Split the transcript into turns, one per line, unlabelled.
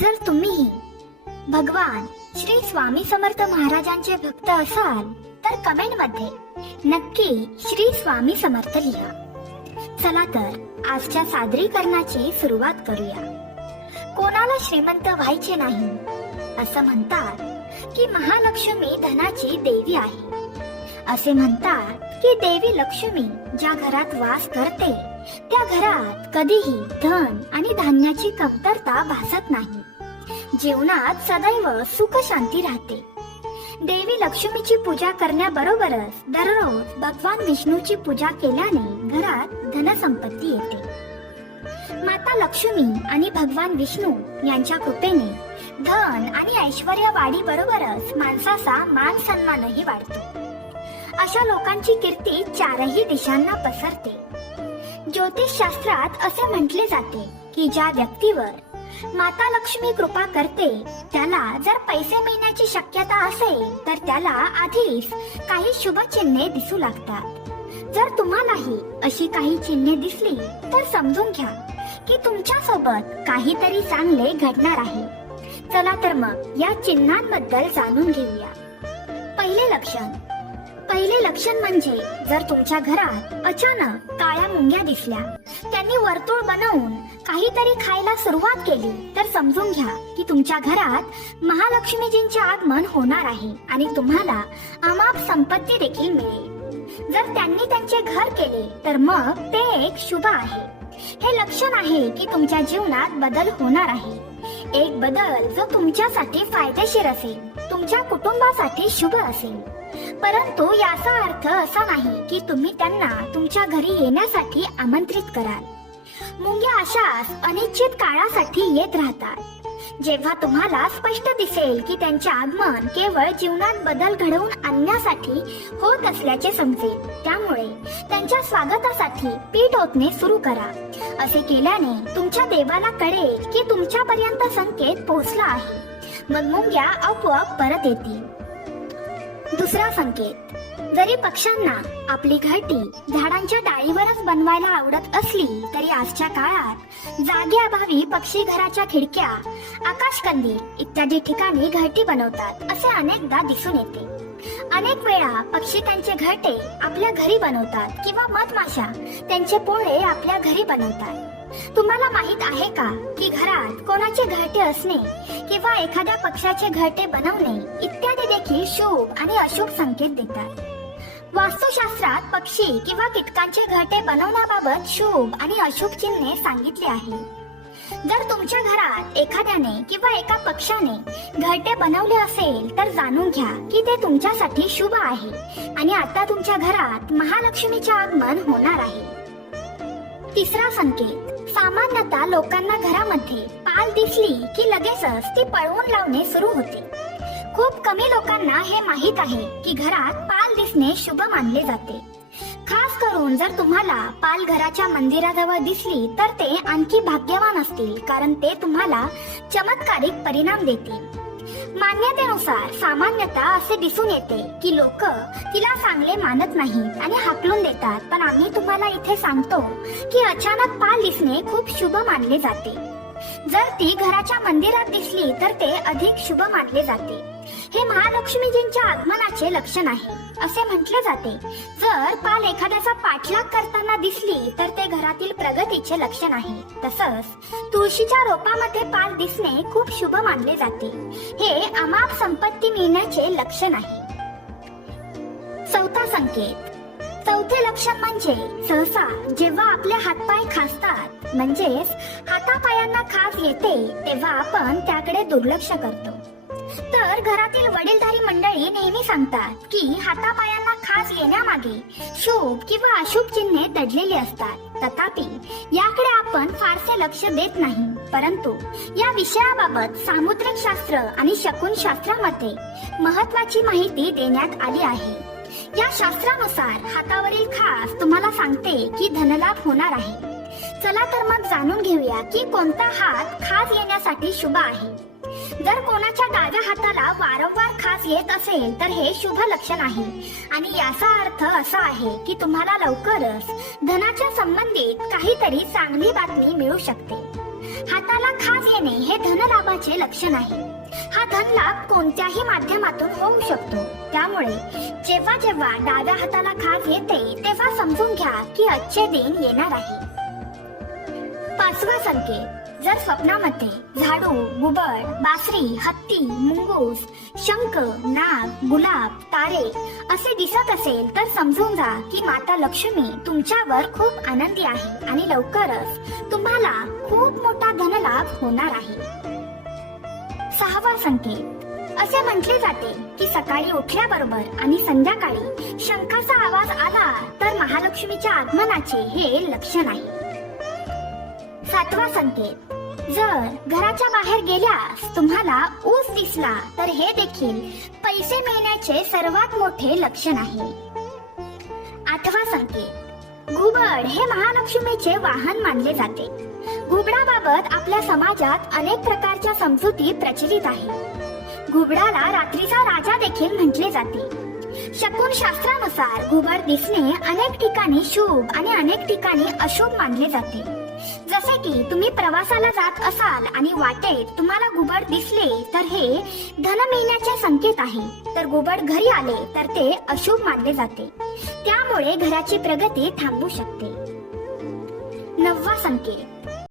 जर तुम्ही भगवान श्री स्वामी समर्थ महाराजांचे भक्त असाल तर कमेंटमध्ये नक्की श्री स्वामी समर्थ लिहा. चला तर आजच्या सादरीकरणाची सुरुवात करूया. कोणाला श्रीमंत व्हायचे नाही असं म्हणतात की महालक्ष्मी धनाची देवी आहे. असे म्हणतात की देवी लक्ष्मी ज्या घरात वास करते त्या घरात कधीही धन आणि धान्याची कमतरता भासत नाही. जीवनात सदैव सुख शांती राहते. देवी लक्ष्मीची पूजा करण्याबरोबरच दररोज भगवान विष्णूची पूजा केल्याने घरात धनसंपत्ती येते. माता लक्ष्मी आणि भगवान विष्णू यांच्या कृपेने धन आणि ऐश्वर वाढीबरोबरच माणसाचा मान सन्मानही वाढतो. अशा लोकांची कीर्ती चारही दिशांना पसरते. ज्योतिष शास्त्रात असे म्हटले जाते की ज्या व्यक्तीवर माता लक्ष्मी कृपा करते त्याला जर पैसे मिळण्याची शक्यता असेल तर त्याला आधीच काही शुभ चिन्हे दिसू लागतात. जर तुम्हालाही अशी काही चिन्हे दिसली तर समजून घ्या की तुमच्यासोबत काहीतरी चांगले घडणार आहे. चला तर मग या चिन्हांबद्दल जाणून घेऊया. पहिले लक्षण पहिले लक्षण म्हणजे जर तुमच्या घरात अचानक काळ्या मुंग्या दिसल्या त्यांनी वर्तुळ बनवून काहीतरी खायला सुरुवात केली तर समजून घ्या की तुमच्या घरात महालक्ष्मीजींचे आगमन होणार आहे आणि तुम्हाला अमाप संपत्ती देखील मिळेल. जर त्यांनी त्यांचे घर केले तर मग ते एक शुभ आहे. हे लक्षण आहे की तुमच्या जीवनात बदल होणार आहे. एक बदल जो तुमच्यासाठी फायदेशीर असेल तुमच्या कुटुंबासाठी शुभ असेल. परंतु याचा अर्थ असा नाही की तुम्ही त्यांना तुमच्या घरी येण्यासाठी आमंत्रित कराल. मुंग्या अशाच अनिश्चित काळासाठी येत राहतात. जेव्हा तुम्हाला स्पष्ट दिसेल की त्यांचे आगमन केवळ जीवनात बदल घडवून आणण्यासाठी होत असल्याचे समजेल त्यामुळे त्यांच्या स्वागतासाठी पीठ ओतणे सुरू करा. असे केल्याने तुमच्या देवाला कळेल की तुमच्यापर्यंत संकेत पोहोचला आहे. मग मुंग्या आपोआप परत येतील. दुसरा संकेत. जरी पक्ष्यांना आपली घरटी झाडांच्या डाळीवरच बनवायला आवडत असली तरी आजच्या काळात जागेअभावी पक्षी घराच्या खिडक्या आकाशकंदी इत्यादी ठिकाणी घरटी बनवतात असे अनेकदा दिसून येते. अनेक वेळा पक्षी त्यांचे घरटे आपल्या घरी बनवतात किंवा मधमाशा त्यांचे पोळे आपल्या घरी बनवतात. तुम्हाला माहीत आहे का की घरात कोणाचे घरटे असणे किंवा एखाद्या पक्षाचे घरटे बनवणे इत्यादी देखील शुभ आणि अशुभ संकेत देतात. वास्तुशास्त्रात पक्षी किंवा कीटकांचे घरटे बनवण्याबाबत शुभ आणि अशुभ चिन्हे सांगितले आहे. जर तुमच्या घरात एखाद्याने किंवा एका पक्षाने घरटे बनवले असेल तर जाणून घ्या की ते तुमच्यासाठी शुभ आहे आणि आता तुमच्या घरात महालक्ष्मीचे आगमन होणार आहे. तिसरा संकेत. सामान्यतः लोकांना घरामध्ये पाल दिसली की लगेचच ती पळवून लावणे सुरू होते. खूप कमी लोकांना हे माहीत आहे की घरात पाल दिसणे शुभ मानले जाते. खास करून जर तुम्हाला पाल घराच्या मंदिराजवळ दिसली तर ते आणखी भाग्यवान असतील कारण ते तुम्हाला चमत्कारिक परिणाम देतील. मान्यतेनुसार सामान्यतः असे दिसून येते की लोक तिला चांगले मानत नाहीत आणि हाकलून देतात. पण आम्ही तुम्हाला इथे सांगतो की अचानक पाल दिसणे खूप शुभ मानले जाते. जर ती घराच्या मंदिरात दिसली तर ते अधिक शुभ मानले जाते. हे महालक्ष्मीजींच्या आगमनाचे लक्षण आहे. असे म्हटले जाते. जर पाल एखाद्याचा पाठलाग करताना दिसली तर ते घरातील प्रगतीचे लक्षण आहे. तसंच तुळशीच्या रोपामध्ये पाल दिसणे खूप शुभ मानले जाते. हे अमाप संपत्ती मिळण्याचे लक्षण आहे. चौथा संकेत. चौथे लक्षण म्हणजे सहसा जेव्हा आपले हातपाय खासतात म्हणजेच हातापायांना खास येते तेव्हा आपण त्याकडे दुर्लक्ष करतो. तर घरातील वडीलधारी मंडळी नेहमी सांगतात की हातापायांना खास येण्यामागे शुभ किंवा अशुभ चिन्हे दडलेली असतात. तथापि याकडे आपण फारसे लक्ष देत नाही. परंतु या विषयाबाबत सामुद्रिक शास्त्र आणि शकुन शास्त्रामध्ये महत्वाची माहिती देण्यात आली आहे. या शास्त्रानुसार हातावरील खास तुम्हाला सांगते की धनलाभ होणार आहे. चला तर मग जाणून घेऊया की कोणता हात खास येण्यासाठी शुभ आहे. जर कोणाच्या डाव्या हाताला वारंवार खास येत असेल तर हे शुभ लक्षण आहे. आणि याचा अर्थ असा आहे की तुम्हाला लवकरच धनाच्या संबंधित काहीतरी चांगली बातमी मिळू शकते. हाताला खास येणे हे धनलाभाचे लक्षण आहे. हा धन लाभ कोणत्याही माध्यमातून होऊ शकतो. त्यामुळे जेव्हा जेव्हा डाव्या हाताला खाज येते तेव्हा समजून घ्या की अच्छे दिन येणार आहे. पाचवा संकेत. जर स्वप्नामध्ये झाडू गुबड बासरी हत्ती मुंगूस शंख नाग गुलाब तारे असे दिसत असेल तर समजून जा की माता लक्ष्मी तुमच्यावर खूप आनंदी आहे आणि लवकरच तुम्हाला खूप मोठा धनलाभ होणार आहे. सहावा संकेत. असे म्हटले जाते की सकाळी उठल्याबरोबर आणि संध्याकाळी शंखाचा आवाज आला तर महालक्ष्मीच्या आगमनाचे हे लक्षण आहे. सातवा संकेत. जर घराच्या बाहेर गेल्यास तुम्हाला ऊस दिसला तर हे देखील पैसे मिळण्याचे सर्वात मोठे लक्षण आहे. आठवा संकेत. घुबड हे महालक्ष्मीचे वाहन मानले जाते. घुबडाबाबत आपल्या समाजात अनेक प्रकारच्या समजुती प्रचलित आहे. घुबडाला रात्रीचा राजा देखील म्हटले जाते. शकून शास्त्रानुसार घुबड दिसणे अनेक ठिकाणी शुभ आणि अनेक ठिकाणी अशुभ मानले जाते. जसे की तुम्ही प्रवासाला जात असाल आणि वाटेत तुम्हाला घुबड दिसले तर हे धन मिळण्याचे संकेत आहे. तर घुबड घरी आले तर ते अशुभ मानले जाते. त्यामुळे घराची प्रगती थांबू शकते. नववा संकेत.